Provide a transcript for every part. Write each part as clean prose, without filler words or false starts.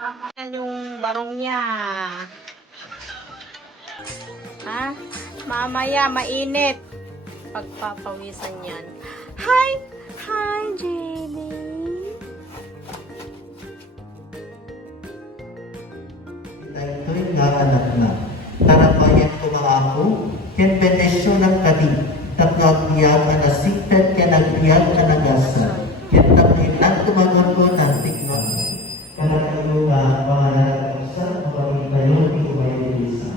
Yan yung barong niya. Ha? Mamaya, mainit. Pagpapawisan yan. Hi! Hi, Jenny! Ito'y nanganak na. Tarapayan ko mga ako, ken benesyo ng kadi, tapnagbiyan na nasiktat ken nagbiyan na nagasa, ken tapinan tumagon ko ng tignan. Karakayo nga mga nagkaksa, mapagin kayo, di ko may ilisa.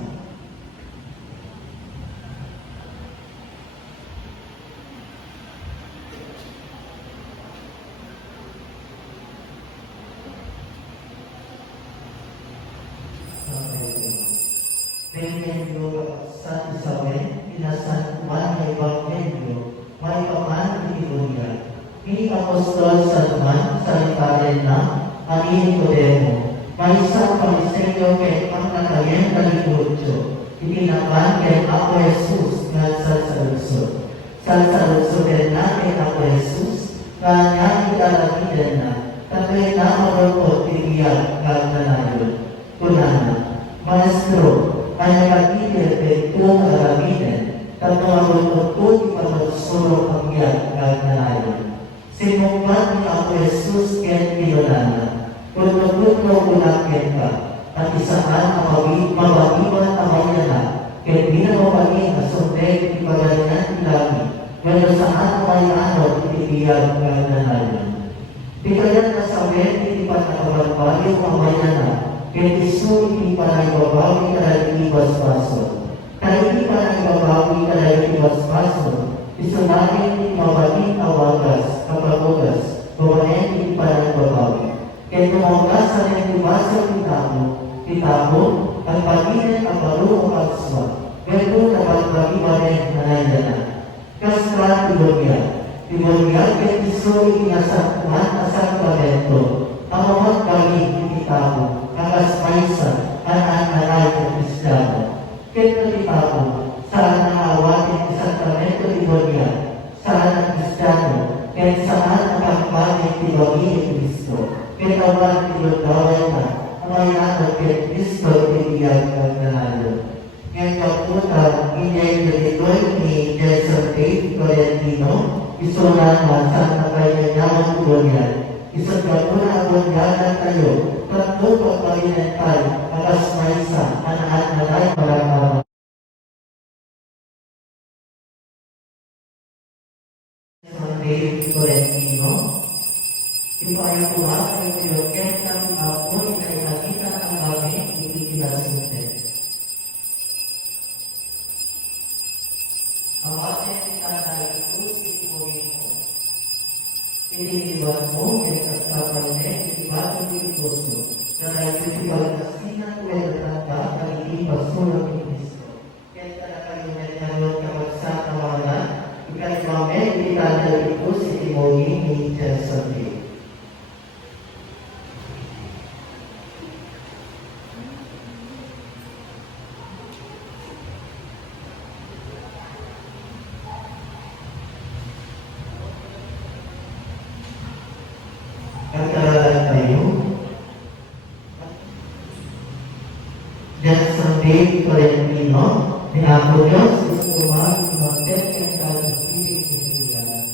Evangelyo San Isabel, inasan Juan na Evangelyo, may paman itinuya. Ini apostol San Juan, salitarin na, ani Nicodemo, may isang palisenyo kay ang nakayen na liturcho, itinapan kay Ako Jesus nga sa saludsod. Sa saludsod din na kay Ako Jesus, kanya ilalagin na, katwin na marupot tibiyag kagnanayon. Kunana, Maestro, kaya kagilir kung alaminin, tatawagod ko ipagsurong pagyan kagnanayon. Sinumpan ni Ako Jesus ken pinulana, kung kunakin ka, at isaan mabagiwan amayana, ken binamapagin na sundeg ipaganyan ilagi, pero saan may ano itibiyag kagnanayon. Di kaya nasawin, hindi pa nakabalbayo amayana, ken isu hindi pa naibabawi ka na ibas-baso. Kaya hindi pa naibabawi ka na ibas-baso, isunagin ni mabaging awagas, kapagugas, bawain hindi pa naibabawi. Kaya tumawagas sa nagtubasa kitabo, ang paginin ang baro o pagswa, pero napagbagi ba rin na naindana. Kastra Tibolian, kaya isu inasaktuhan na sakramento, ang mga baging kitabo, akas paisa, anak-anak ng Kristiyano. Kaya kitabo, saan naawatin ng sakramento Tibolian, saan ang Kristiyano, kaya saan ang pagpagin Tiboli ng Kristo. Kaya kawan Tibolian na, ang mga anak kay Kristo tibiyag ng nanalo. Ngayon kaputa, inyay nalitoy ni Nelson Tate Tolentino, isunan masan na kayo nyaman Tibolian. Isang kapuna abonyanan kayo, tatlo pagpalinental, alas maisa, anak-anak para Dave Tolentino, ipayatuwa ay pinagkait ng apoy na inakita ang bagay hindi kinasinte. Ang ating itatay ito si Morino. Itiniwan mo, kaya kastapan niya, itibago ni Itoso, na nagtitibag na sinatuwel na tanda, na hindi pasulang ni Cristo. Kaya talaga yung nanyayon kapagsatawan, ikalibame, itatay ito si Timothy ni Nelson Tate. Nagkaralan tayo. Nelson Tate Tolentino, ni Ako Diyos, isumag, mag-tek, ang kalasilig ng Pilihan.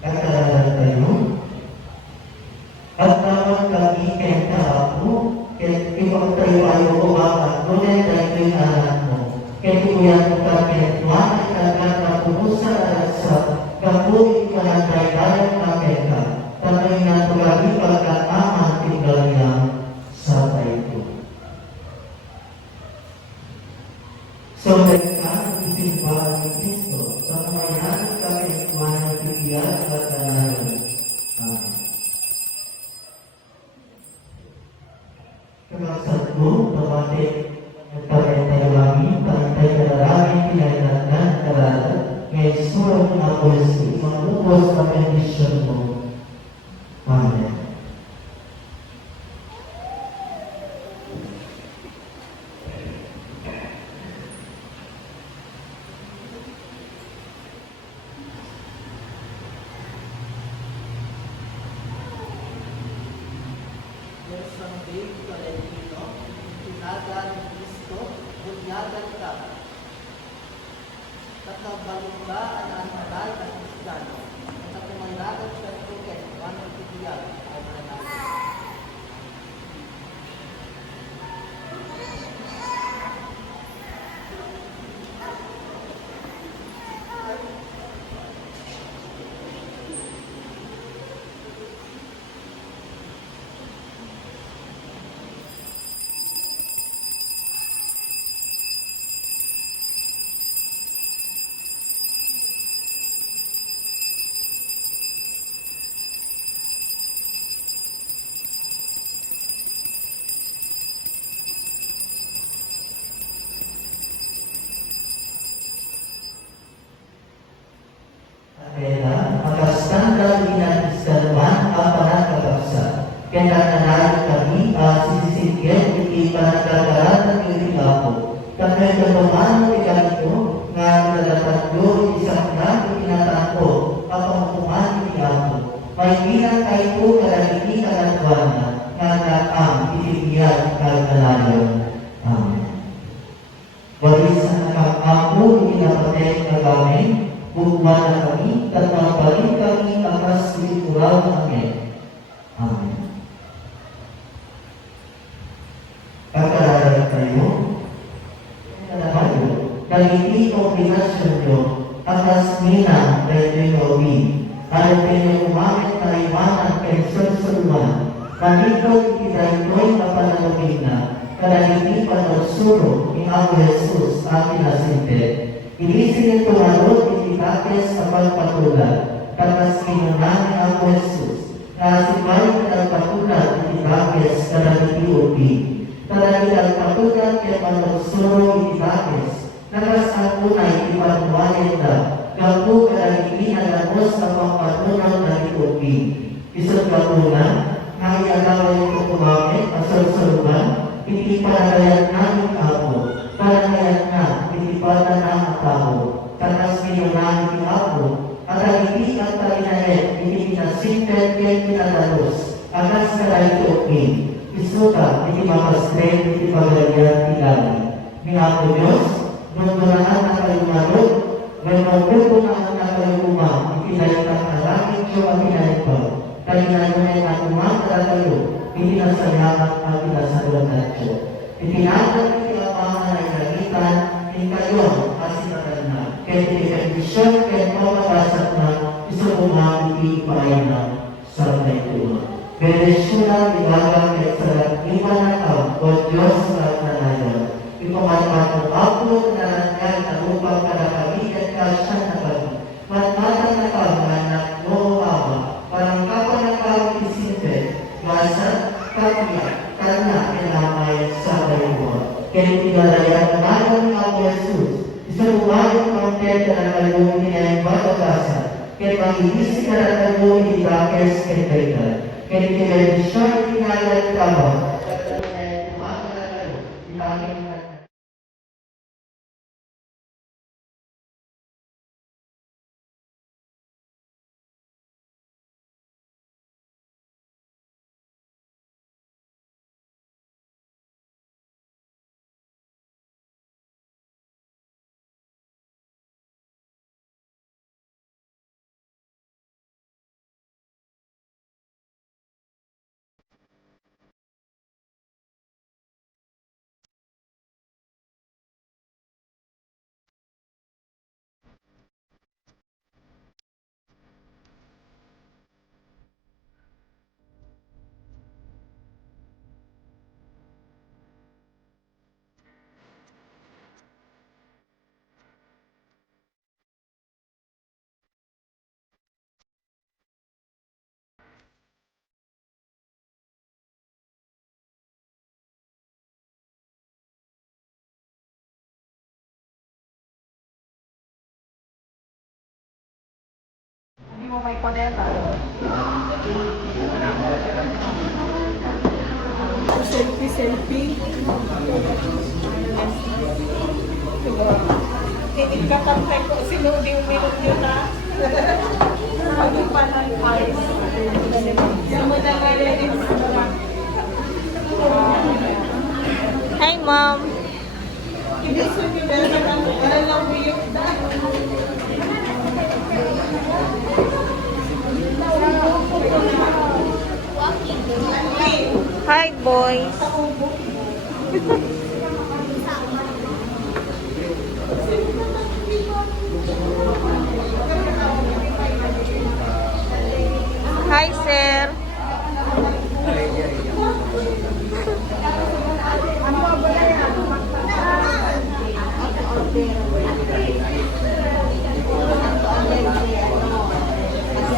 Nagkaralan tayo. At naman kami kaya ako, kaya ipag tayo ayaw ko bakit, ngunit tayo yung anak mo. Kaya kuyan mo kami, wakit agad na pumusa sa kapunin ka ng daigayang kakeka, tamay na tulagi pagkaaman tinggal niya sa tayo. So, ka, isimba ni Cristo, tamay na kami kumahan ng bigyan at kanayon. Amen. Kemaksud ko, pamatik nagpapaytay-wangi, pantay-kararami, pinagdagdan, karada, ngayon surang na polisi, magubos na kondisyon mo. Amen. Dave Tolentino, Tinaga ni Cristo, Bunyagan ka. Nakabalumba ang mahal na Kristiyano. Nakapumandagan siya ito kay Juan ng Tibiyag, ang mananalo. Kaya magkastanda ginatiskanuan ang panagkakapsa. Kaya nananalig kami sisisigyan iti panagkakarat ng iring ako. Kaya katumano ikanito nga nalatatlo isang na itinatako ang pangkuman iti ako. May bilang kayo kalagiti kalatwana nga naang itiniyad kalalayon. Amen. Walis ang nakakapo itinapatay na gamin. Bukuan na kami, at mapalit kami akas likural namin. Amen. Pagkalala kayo, kaliti o pinasyon nyo, akas minang kay Teobi, at pinyo umamit na iwanan kay Sonsuluan, manikot itaytoy na panalogin na, kalagiti panagsuro ni Apo Jesus ating nasinte. Inisinin tumalot itikakes sa pagpatulan, katas kinunan ni Apo Jesus, na sibay na nagpatulan itikakes na nagitiupi. Talagi nagpatulan kaya panagsuro itikakes, nakasakunay ipanuwanin na, gapu kalagiti na lagos sa pagpatulan na itiupi. Isang kapunan, na iagawin ito kumamit, asal-saluman, itipanagayan namin Apo, panagayan na, itipanan ng tao, katas minunang ni Apo, at ang hindi ang talinanet, hindi pinasintet kaya pinadalos, agas ka na ito isuta, hindi mapastren, hindi pagalayan tilali. Ni Apo Diyos, nungduraan na kayo marot, may magbuko na kayo umang, ipinalitan na langit siyo ang pinalito, kalinanunay na umakala kayo, hindi nasayaman at pinasaluan na siyo. Itinatag ang ay nagitan, in kayo, asinagal na. Kaya tinipendisyon, kaya pamabasat na, isa umamiti paay na sa tayo. Benedisyonan, ilagang, kaya salat, iwan na tao, o Diyos sa nanayon. Ipamalaman mo, Apo, na nangyay na upang kalakamigan ka siya na kami. Matmatang na tao, anak mo, Awa, parang kapwa na tao isinte, masa, kapya, kanya, kinamay sa kayo. Kaya pinalayan naman ng Apo Jesus, isang umayong kontent na nalungi niya yung bagagasa, kaya pang-ibisi ka na nalungi ni Bakers kay Baitan. Kaya pinalayan pinalayan tama, kaya pinalayan umayong na nalungi, Hindi mo may panela. Selfie. Ikakantay ko, sinudi yung minute nyo na. Pag-ipan ng ice. Sumunod na rin. ma'am. Hindi sa niyo dahil lang biyok na. Hi, boys. Hi, sir.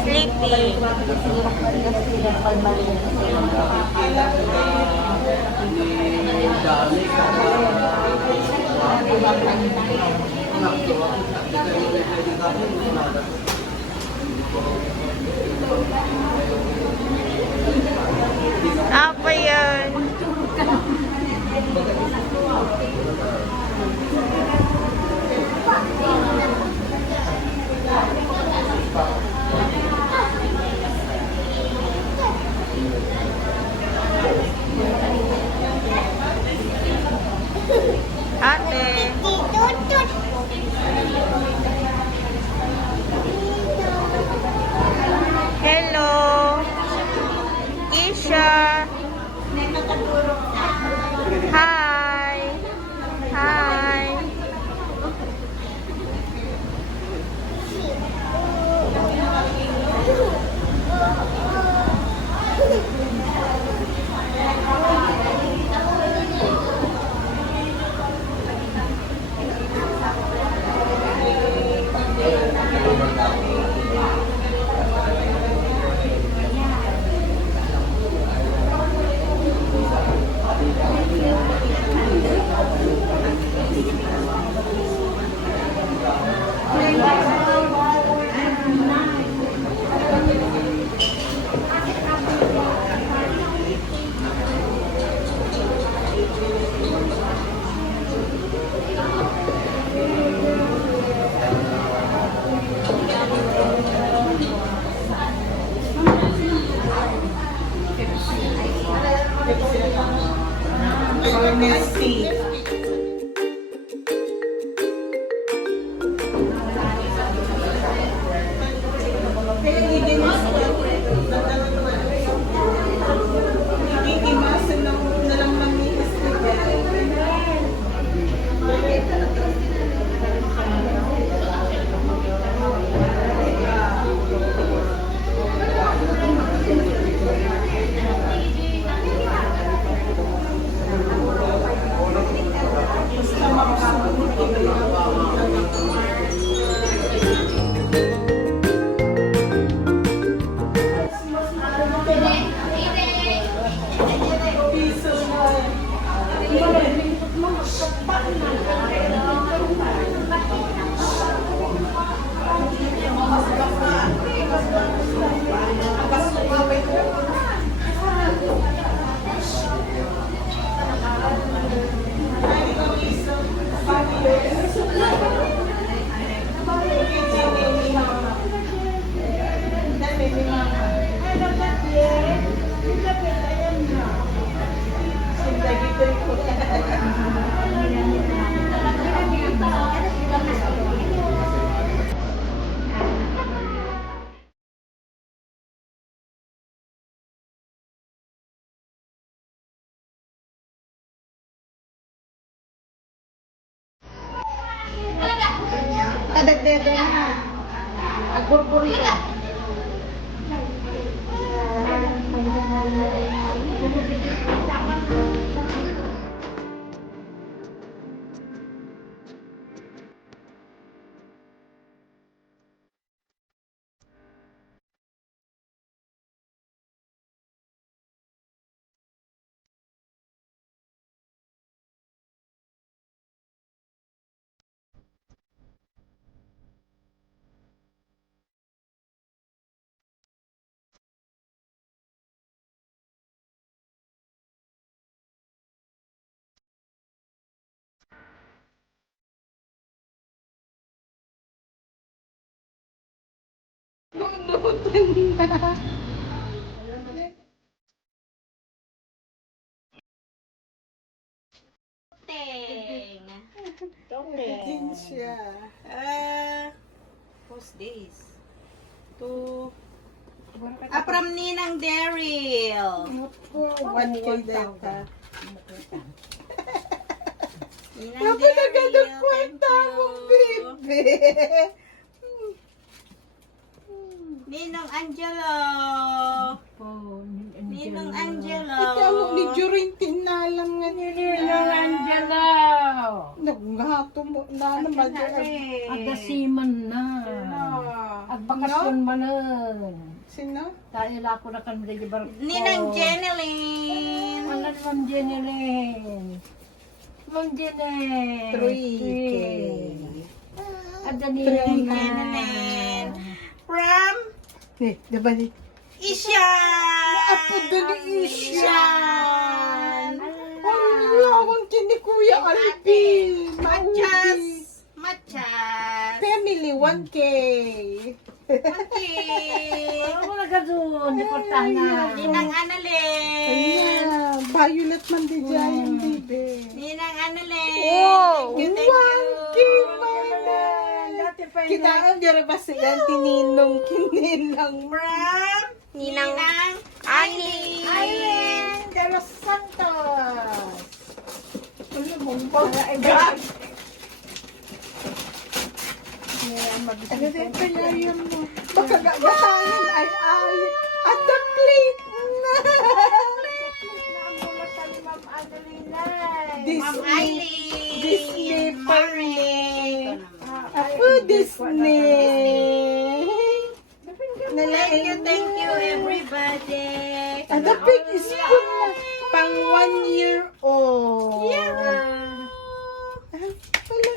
Sleepy. Apa yun? Ate. Hello. Isha. Hi. Hi. Honesty. Kaya gigimas ko. Gigimas na lang mangigas ko. Basta makakabuti. Piso na. Kadagdagan na. Agbulbul ko. Who's this? From Ninang Daryl. 1K data. Ninang Napalagad Daryl, ang kwenta thank mo, you. baby. Ninong Angelo. Ninong Angelo. Ito mo ni Jurin tinalam nga Ninong Angelo. Naghato mo na naman. Agasiman na. At bakasyon manan. Sino? Dahil ako na kami di barko. Ninang Jeneline. Ano Ma'am Jeneline? Ma'am Jeneline. 3K. At Jeneline. Jeneline. From Diba ni? Isyan. Apo doon ni Isyan. Ang lawang ni Kuya Alvin. Machas. Machas. Family, 1K. Okay. Ano na ka doon? Di portana. Ninang Annalyn. Ayan. Violet man di dyan, baby. Ninang Annalyn. Wow. Thank you, thank 1K, you. mama. Kita ang dira ba siya tininong kinilang. From Ninang Ani. Ayan, De Los Santos. Ano mong bagat? Ano din kaya yan mo? Baka gagatayin ay. At the plate na. Ma'am Eileen. Disney Marley. Ako Disney. Thank you, everybody. At the big spoon na pang 1 year old.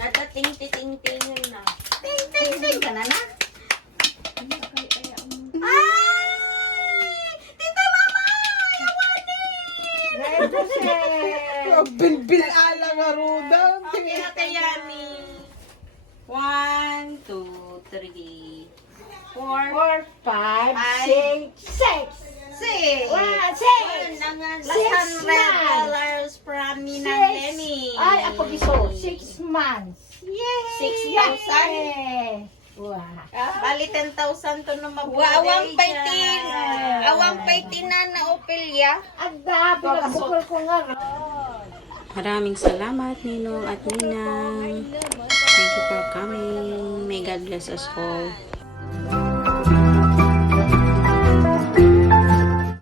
At the ting-ting-ting na. Ting-ting-ting ka na na. Ay! Tita Mama! Yawanin! Bilbil ala nga ruda. Okay, Ate Yami. 1, 2, 3, 4, 5, 6, 6. Wow, 6. $100 from Ninang Lenny. Ay, ako giso. 6 months. Yay! 6,000. Wow. Bali 10,000 to na mabuhay. Awang paitin na opelya. Agda, pinabukol ko nga ron. Maraming salamat, Ninong at Ninang. Thank you for coming. May God bless us all.